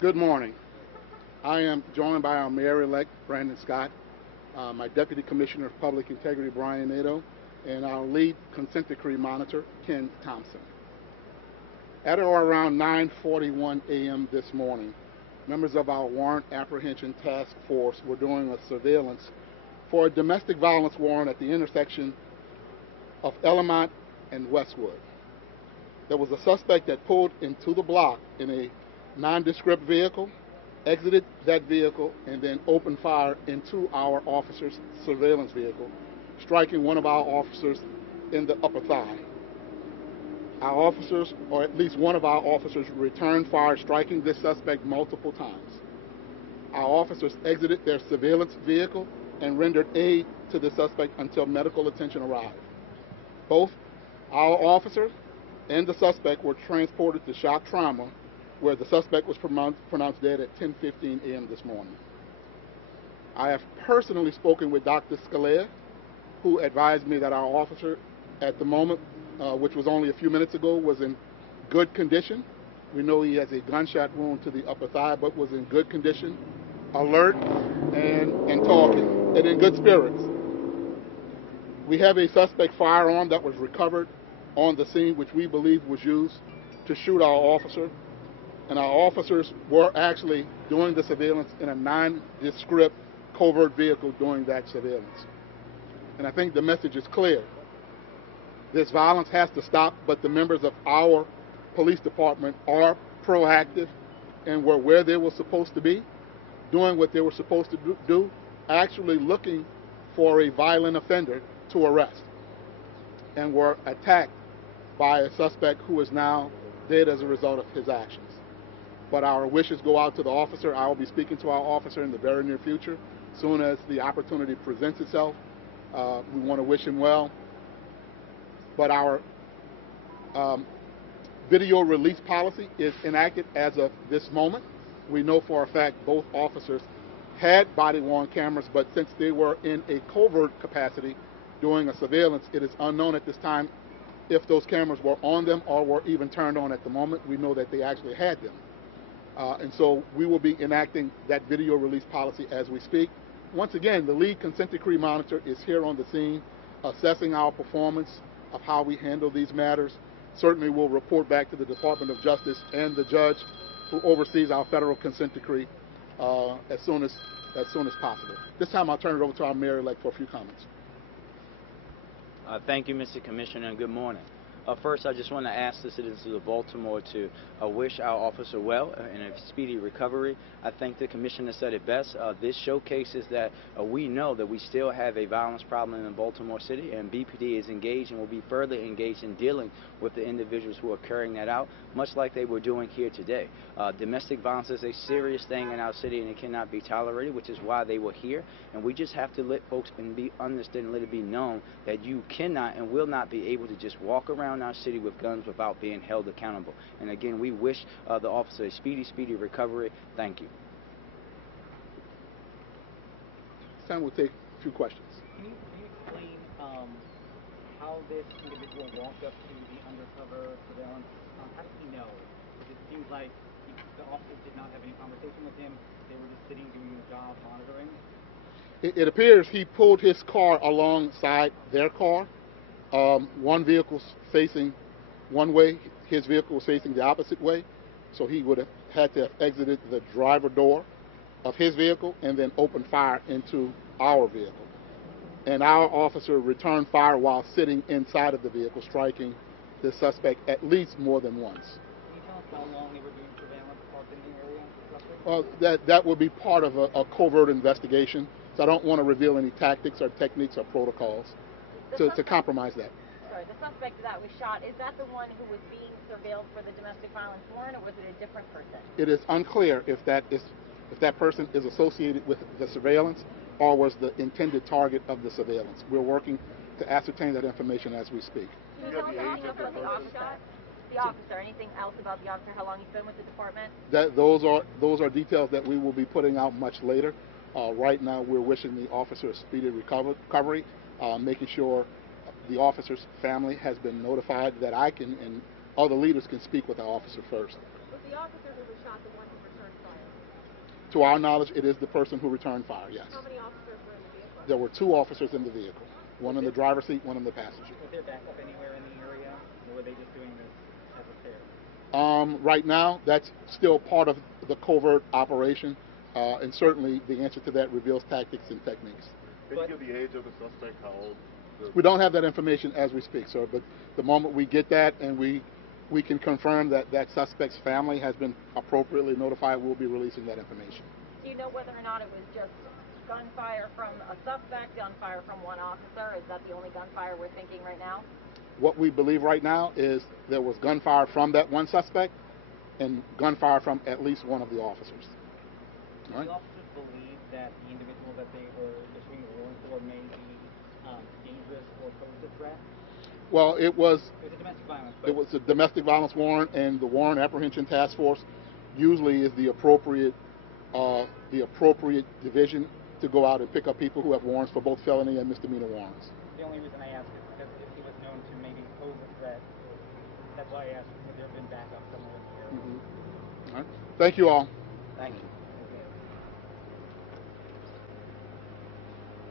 Good morning. I am joined by our Mayor-elect, Brandon Scott, my Deputy Commissioner of Public Integrity, Brian Nadeau, and our lead consent decree monitor, Ken Thompson. At or around 9:41 a.m. this morning, members of our warrant apprehension task force were doing a surveillance for a domestic violence warrant at the intersection of Elamont and Westwood. There was a suspect that pulled into the block in a nondescript vehicle, exited that vehicle, and then opened fire into our officer's surveillance vehicle, striking one of our officers in the upper thigh. Our officers, or at least one of our officers, returned fire, striking this suspect multiple times. Our officers exited their surveillance vehicle and rendered aid to the suspect until medical attention arrived. Both our officer and the suspect were transported to shock trauma, where the suspect was pronounced dead at 10:15 a.m. this morning. I have personally spoken with Dr. Scalea, who advised me that our officer at the moment, which was only a few minutes ago, was in good condition. We know he has a gunshot wound to the upper thigh, but was in good condition, alert and talking, and in good spirits. We have a suspect firearm that was recovered on the scene, which we believe was used to shoot our officer. And our officers were actually doing the surveillance in a nondescript covert vehicle during that surveillance. And I think the message is clear. This violence has to stop, but the members of our police department are proactive and were where they were supposed to be, doing what they were supposed to do, actually looking for a violent offender to arrest, and were attacked by a suspect who is now dead as a result of his actions. But our wishes go out to the officer. I will be speaking to our officer in the very near future. As soon as the opportunity presents itself, we want to wish him well. But our video release policy is enacted as of this moment. We know for a fact both officers had body-worn cameras, but since they were in a covert capacity doing a surveillance, it is unknown at this time if those cameras were on them or were even turned on at the moment. We know that they actually had them. And so we will be enacting that video release policy as we speak. Once again, the lead consent decree monitor is here on the scene, assessing our performance of how we handle these matters. Certainly we'll report back to the Department of Justice and the judge who oversees our federal consent decree as soon as possible. This time I'll turn it over to our mayor-elect for a few comments. Thank you, Mr. Commissioner, and good morning. First, I just want to ask the citizens of Baltimore to wish our officer well and a speedy recovery. I think the Commissioner said it best. This showcases that we know that we still have a violence problem in Baltimore City, and BPD is engaged and will be further engaged in dealing with the individuals who are carrying that out, much like they were doing here today. Domestic violence is a serious thing in our city, and it cannot be tolerated, which is why they were here. And we just have to let folks understand and let it be known that you cannot and will not be able to just walk around our city with guns without being held accountable. And again, we wish the officer a speedy recovery. Thank you. This time we'll take a few questions. Can you explain how this individual walked up to the undercover surveillance? How did he know? It seems like the officers did not have any conversation with him. They were just sitting doing their job, monitoring. It appears he pulled his car alongside their car. One vehicle's facing one way, his vehicle was facing the opposite way, so he would have had to have exited the driver door of his vehicle and then opened fire into our vehicle. And our officer returned fire while sitting inside of the vehicle, striking the suspect at least more than once. Can you tell us how long they were doing surveillance parked in the area? Well, that would be part of a covert investigation, so I don't want to reveal any tactics or techniques or protocols to compromise that. Sorry, the suspect that was shot, is that the one who was being surveilled for the domestic violence warrant, or was it a different person? It is unclear if that person is associated with the surveillance or was the intended target of the surveillance. We're working to ascertain that information as we speak. Can you tell us anything about the officer? Anything else about the officer? How long he's been with the department? Those are details that we will be putting out much later. Right now, we're wishing the officer a speedy recovery, making sure the officer's family has been notified, that I can and other leaders can speak with the officer first. Was the officer who was shot the one who returned fire? To our knowledge, it is the person who returned fire, yes. How many officers were in the vehicle? There were 2 officers in the vehicle, one in the driver's seat, one in the passenger. Was there backup anywhere in the area, or were they just doing this as a pair? Right now, that's still part of the covert operation, and certainly the answer to that reveals tactics and techniques. Can you give the age of the suspect, how old? We don't have that information as we speak, sir, but the moment we get that and we can confirm that that suspect's family has been appropriately notified, we'll be releasing that information. Do you know whether or not it was just gunfire from a suspect, gunfire from one officer? Is that the only gunfire we're thinking right now? What we believe right now is there was gunfire from that one suspect and gunfire from at least one of the officers. All right? Do the officers believe that the individual that they were issuing the warrant for may be dangerous or pose a threat? Well, it was It was a domestic violence. it was a domestic violence warrant, and the warrant apprehension task force usually is the appropriate division to go out and pick up people who have warrants for both felony and misdemeanor warrants. The only reason I ask is because if he was known to maybe pose a threat, that's why I asked, has there been backup somewhere in the area? All right. Thank you all. Thank you.